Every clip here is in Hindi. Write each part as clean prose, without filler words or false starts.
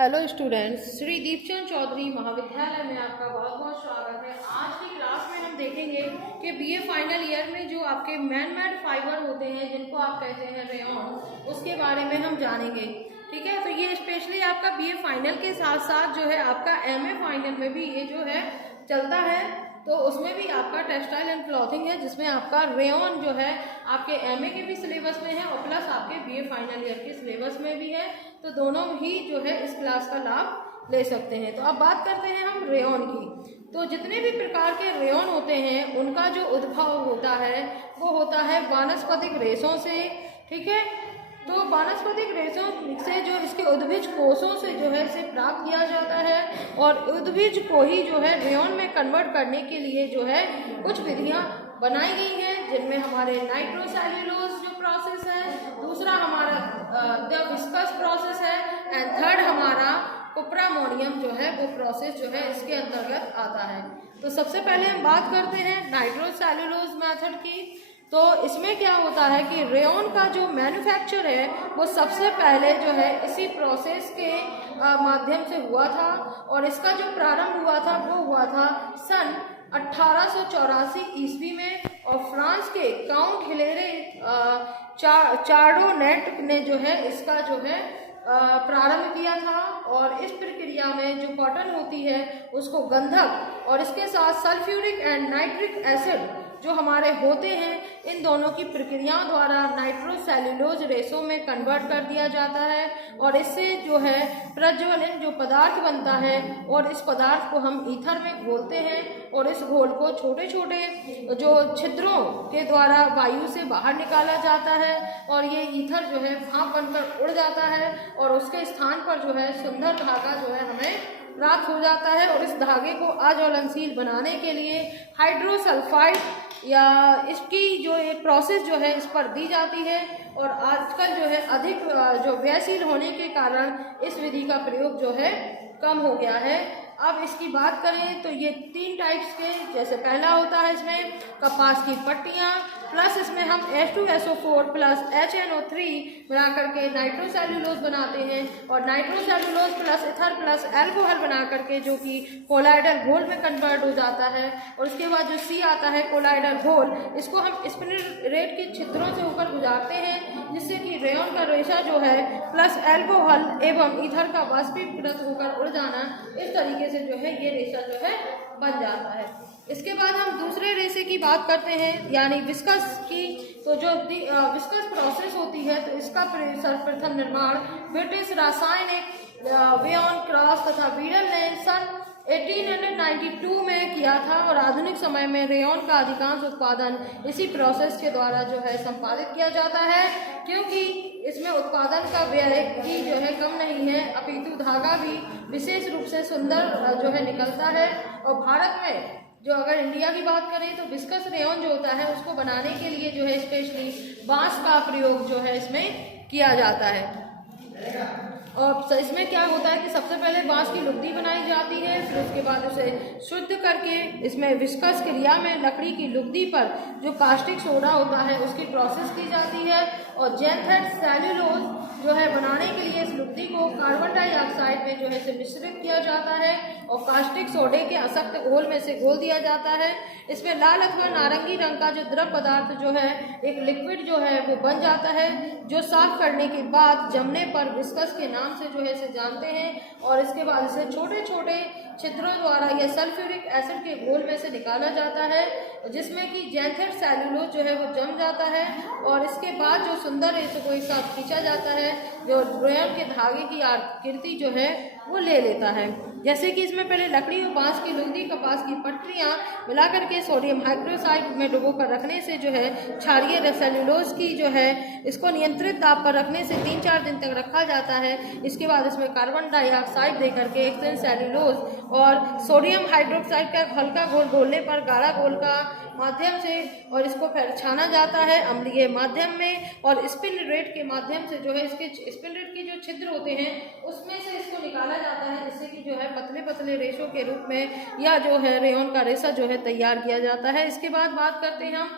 हेलो स्टूडेंट्स, श्री दीपचंद चौधरी महाविद्यालय में आपका बहुत बहुत स्वागत है। आज की क्लास में हम देखेंगे कि बीए फाइनल ईयर में जो आपके मैन मेड फाइबर होते हैं जिनको आप कहते हैं रेयॉन, उसके बारे में हम जानेंगे। ठीक है, तो ये स्पेशली आपका बीए फाइनल के साथ साथ जो है आपका एमए फाइनल में भी ये जो है चलता है, तो उसमें भी आपका टेक्सटाइल एंड क्लॉथिंग है जिसमें आपका रेयॉन जो है आपके एमए के भी सिलेबस में है और प्लस आपके बीए फाइनल ईयर के सिलेबस में भी है, तो दोनों ही जो है इस क्लास का लाभ ले सकते हैं। तो अब बात करते हैं हम रेयॉन की। तो जितने भी प्रकार के रेयॉन होते हैं उनका जो उद्भव होता है वो होता है वानस्पतिक रेशों से। ठीक है, तो वानस्पतिक रेशों से जो इसके उद्भिज कोषों से जो है इसे प्राप्त किया जाता है और उद्भिज को ही जो है रेयॉन में कन्वर्ट करने के लिए जो है कुछ विधियां बनाई गई हैं, जिनमें हमारे नाइट्रोसेल्यूलोज जो प्रोसेस है, दूसरा हमारा द विस्कस प्रोसेस है एंड थर्ड हमारा कुप्रामोनियम जो है वो प्रोसेस जो है इसके अंतर्गत आता है। तो सबसे पहले हम बात करते हैं नाइट्रोसेल्यूलोज मेथड की। तो इसमें क्या होता है कि रेयॉन का जो मैन्युफैक्चर है वो सबसे पहले जो है इसी प्रोसेस के माध्यम से हुआ था और इसका जो प्रारंभ हुआ था वो हुआ था सन 1884 ईस्वी में और फ्रांस के काउंट हिलेरे चार्डोनेट ने जो है इसका जो है प्रारंभ किया था। और इस प्रक्रिया में जो कॉटन होती है उसको गंधक और इसके साथ सल्फ्यूरिक एंड नाइट्रिक एसिड जो हमारे होते हैं, इन दोनों की प्रक्रियाओं द्वारा नाइट्रोसेल्यूलोज रेशों में कन्वर्ट कर दिया जाता है और इससे जो है प्रज्वलन जो पदार्थ बनता है और इस पदार्थ को हम ईथर में घोलते हैं और इस घोल को छोटे छोटे जो छिद्रों के द्वारा वायु से बाहर निकाला जाता है और ये ईथर जो है भाप बनकर उड़ जाता है और उसके स्थान पर जो है सुंदर धागा जो है हमें प्राप्त हो जाता है। और इस धागे को अज्वलनशील बनाने के लिए हाइड्रोसल्फाइड या इसकी जो एक प्रोसेस जो है इस पर दी जाती है और आजकल जो है अधिक जो व्ययशील होने के कारण इस विधि का प्रयोग जो है कम हो गया है। अब इसकी बात करें तो ये 3 टाइप्स के, जैसे पहला होता है इसमें कपास की पट्टियाँ प्लस इसमें हम H2SO4 प्लस HNO3 बना करके नाइट्रोसेल्यूलोज बनाते हैं और nitrocellulose plus ether plus alcohol बना करके जो कि कोलाइडल घोल में कन्वर्ट हो जाता है। और उसके बाद जो C आता है कोलाइडल घोल, इसको हम स्पिनरेट के छिद्रों से होकर गुजारते हैं जिससे कि रेयॉन का रेशा जो है प्लस एल्कोहल एवं ईथर का वाष्पीकृत होकर उड़ जाना, इस तरीके से जो है ये रेशा जो है बन जाता है। इसके बाद हम दूसरे रेशे की बात करते हैं यानी विस्कस की। तो जो विस्कस प्रोसेस होती है तो इसका सर्वप्रथम निर्माण ब्रिटिश रासायनिक वेयॉन क्रॉस तथा वीडल ने सन 1892 में किया था और आधुनिक समय में रेयॉन का अधिकांश उत्पादन इसी प्रोसेस के द्वारा जो है संपादित किया जाता है, क्योंकि इसमें उत्पादन का व्यय ही जो है कम नहीं है अपितु धागा भी विशेष रूप से सुंदर जो है निकलता है। और भारत में जो अगर इंडिया की बात करें तो विस्कस रेयॉन जो होता है उसको बनाने के लिए जो है स्पेशली बांस का प्रयोग जो है इसमें किया जाता है। और इसमें क्या होता है कि सबसे पहले बांस की लुगदी बनाई जाती है, फिर उसके बाद उसे शुद्ध करके इसमें विस्कस क्रिया में लकड़ी की लुगदी पर जो कास्टिक सोडा होता है उसकी प्रोसेस की जाती है और जेंथेट सेल्यूलोज जो है बनाने के लिए इस लुगदी को कार्बन डाइऑक्साइड में जो है इसे मिश्रित किया जाता है और कास्टिक सोडे के असक्त घोल में से घोल दिया जाता है। इसमें लाल अथवा नारंगी रंग का जो द्रव पदार्थ जो है एक लिक्विड जो है वो बन जाता है, जो साफ करने के बाद जमने पर विस्कस के नाम से जो है इसे जानते हैं और इसके बाद इसे छोटे छोटे छिद्रों द्वारा या सल्फ्यूरिक एसिड के घोल में से निकाला जाता है जिसमें कि जेंथेट सेल्यूलोज जो है वो जम जाता है और इसके बाद जो सुंदर रेशे को एक साथ खींचा जाता है जो रेयॉन के धागे की आकृति जो है वो ले लेता है। जैसे कि इसमें पहले लकड़ी और बांस की लुगदी कपास की पट्टियाँ मिलाकर के सोडियम हाइड्रोक्साइड में डुबो कर रखने से जो है क्षारीय सेल्यूलोज की जो है इसको नियंत्रित ताप पर रखने से 3-4 दिन तक रखा जाता है। इसके बाद इसमें कार्बन डाइऑक्साइड देकर के एक्सटेंस सेल्यूलोज और सोडियम हाइड्रोक्साइड का हल्का घोल घोलने पर गाढ़ा घोल का माध्यम से और इसको फिर छाना जाता है अम्लीय माध्यम में और स्पिन रेट के माध्यम से जो है इसके स्पिन रेट के जो छिद्र होते हैं उसमें से इसको निकाला जाता है जिससे कि जो है पतले पतले रेशों के रूप में या जो है रेयॉन का रेशा जो है तैयार किया जाता है। इसके बाद बात करते हैं हम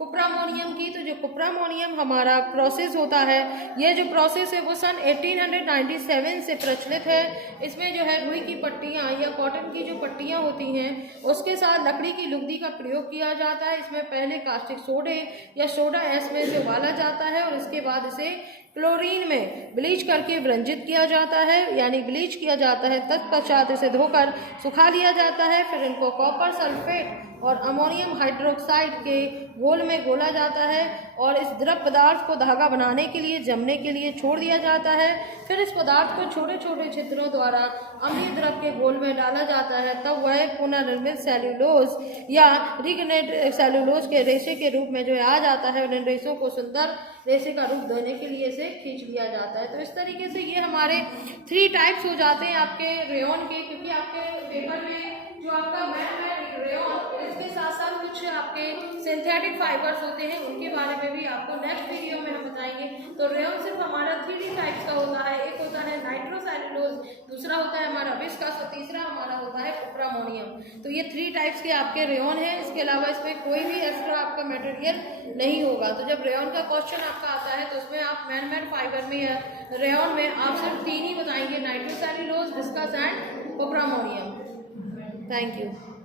कुप्रामोनियम की। तो जो कुप्रामोनियम हमारा प्रोसेस होता है, ये जो प्रोसेस है वो सन 1897 से प्रचलित है। इसमें जो है रुई की पट्टियाँ या कॉटन की जो पट्टियाँ होती हैं उसके साथ लकड़ी की लुगदी का प्रयोग किया जाता है। इसमें पहले कास्टिक सोडे या सोडा एस में इसे उबाला जाता है और इसके बाद इसे क्लोरीन में ब्लीच करके व्यंजित किया जाता है, यानी ब्लीच किया जाता है। तत्पश्चात इसे धोकर सुखा लिया जाता है। फिर इनको कॉपर सल्फेट और अमोनियम हाइड्रोक्साइड के घोल में घोला जाता है और इस द्रव पदार्थ को धागा बनाने के लिए जमने के लिए छोड़ दिया जाता है। फिर इस पदार्थ को छोटे छोटे छिद्रों द्वारा अम्लीय द्रव के घोल में डाला जाता है। तब वह पुनर्निर्मित सेल्यूलोज या रिगनेट सेल्यूलोज के रेशे के रूप में जो है आ जाता है और इन रेशों को सुंदर रेशे का रूप देने के लिए इसे खींच लिया जाता है। तो इस तरीके से ये हमारे 3 टाइप्स हो जाते हैं आपके रेयॉन के, क्योंकि आपके पेपर में जो आपका मैन रेयॉन, इसके साथ साथ कुछ आपके सिंथेटिक फाइबर्स होते हैं, उनके बारे में भी आपको नेक्स्ट वीडियो में हम बताएंगे। तो रेयॉन सिर्फ हमारा 3D टाइप्स का होता है। एक होता है नाइट्रोसेल्यूलोज, दूसरा होता है हमारा विस्कस और तीसरा हमारा होता है कुप्रामोनियम। तो ये 3 टाइप्स के आपके रेयॉन हैं। इसके अलावा इसमें कोई भी एक्स्ट्रा आपका मटेरियल नहीं होगा। तो जब रेयॉन का क्वेश्चन आपका आता है तो उसमें आप मैन फाइबर में या रेयॉन में आप सिर्फ 3 ही बताएंगे, nitrocellulose, viscose and cuprammonium. Thank you.